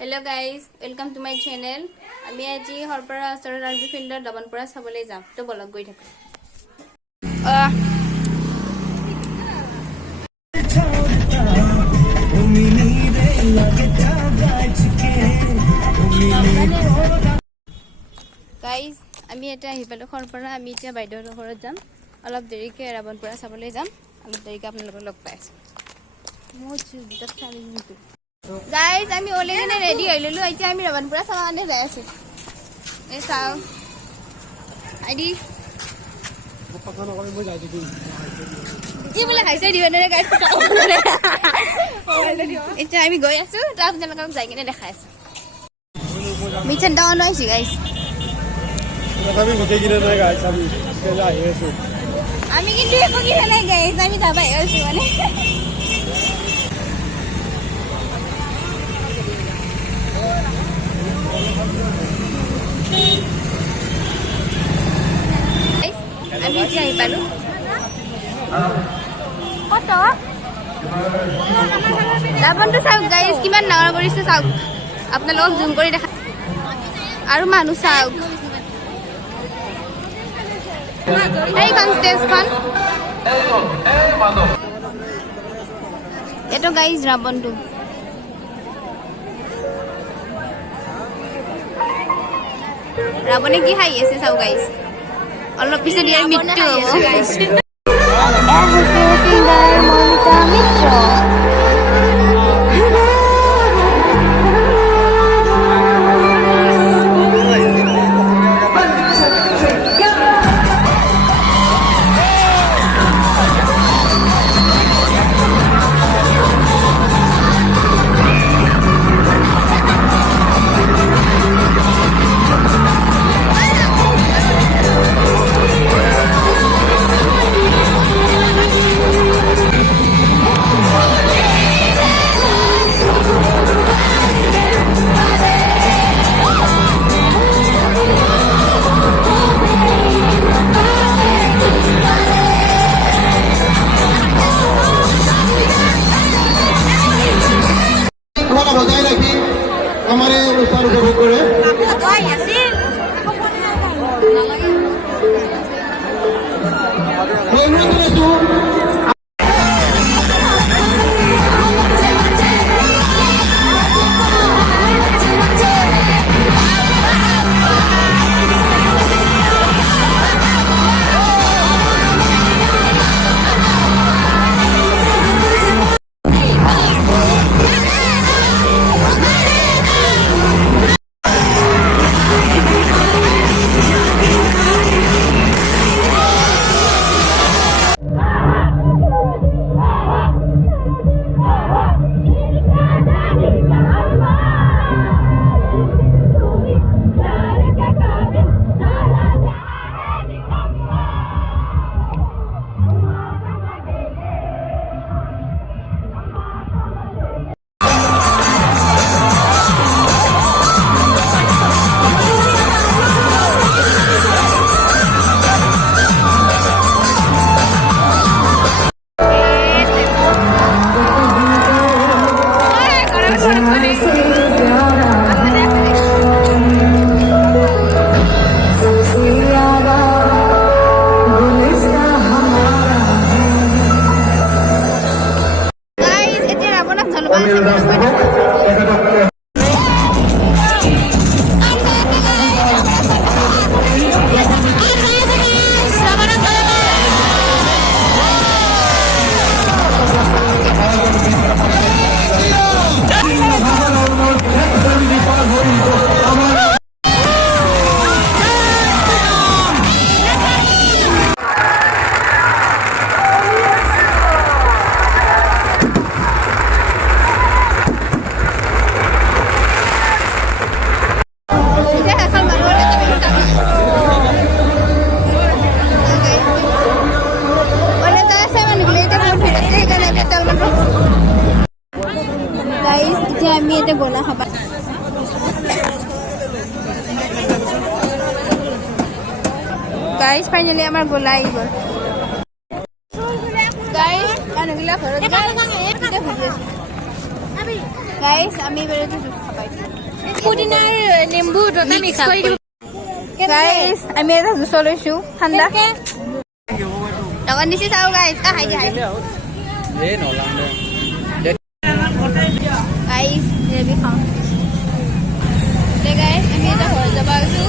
Hello guys, welcome to my channel. আমি আজি হৰপৰা আস্তৰৰ RB ফিল্ডৰ দমনপুৰা চাবলৈ যাম। তো বলক গৈ থাকো। গাইজ আমি এটা আহি পালো হৰপৰা। আমি এতিয়া বাইদেউৰ ঘৰত যাম। অলপ দেৰিকে ৰাৱণপুৰা চাবলৈ যাম। অলপ দেৰিকে আপোনালোকক লগ পাই আছো। মই চুজিত চালি কিন্তু গাইজ আমি অলৰেডি ৰেডি হৈ ললো। এতিয়া আমি ৰাৱণপুৰা চাব কাৰণে যাই আছো। এই চাও আইডি বোলে খাইছে দিবা নে গাইজ। এতিয়া আমি গৈ আছো। তাৰ আপোনালোকক যাই কিনে দেখাই আছো। মিঠান ডাউন হৈছে গাইজ। আমি কিন্তু একো কিনা নাই গাইজ। আমি যাবাই আছো মানে আমি এতিয়া আহি পালো। কত ৰাৱণটো চাওক গাইজ, কিমান ডাঙৰ কৰিছে চাওক। আপোনালোকক জুম কৰি দেখা আৰু মানুহ চাওক। এইখন ষ্টেজখন এইটো গাইজ ৰাৱণটো। ৰাৱণে কি খাই আছে চাও গাইজ। অলপ পিছত ইয়াৰ মৃত্যু হ'ব। বজায় রাখি আমার অনুষ্ঠান উপভোগ করে আমি এটা গোলা খাবা। গাইজ ফাইনালি আমার গোলা আহি গ'ল। গাইজ মানুহবিলাক ঘৰত গাইস আমি এবাৰে তো জুস খাবাইছো পুদিনাৰ নেম্বু দুটা মিক্স কৰি দিব গাইস আমি এটা জুস লৈছো ঠাণ্ডা লগত নিছি চাও গাইস হাই হাই এই নলাম দে গাইস রেবি খাও গাইস আমি এটা ঘৰ যাব আছো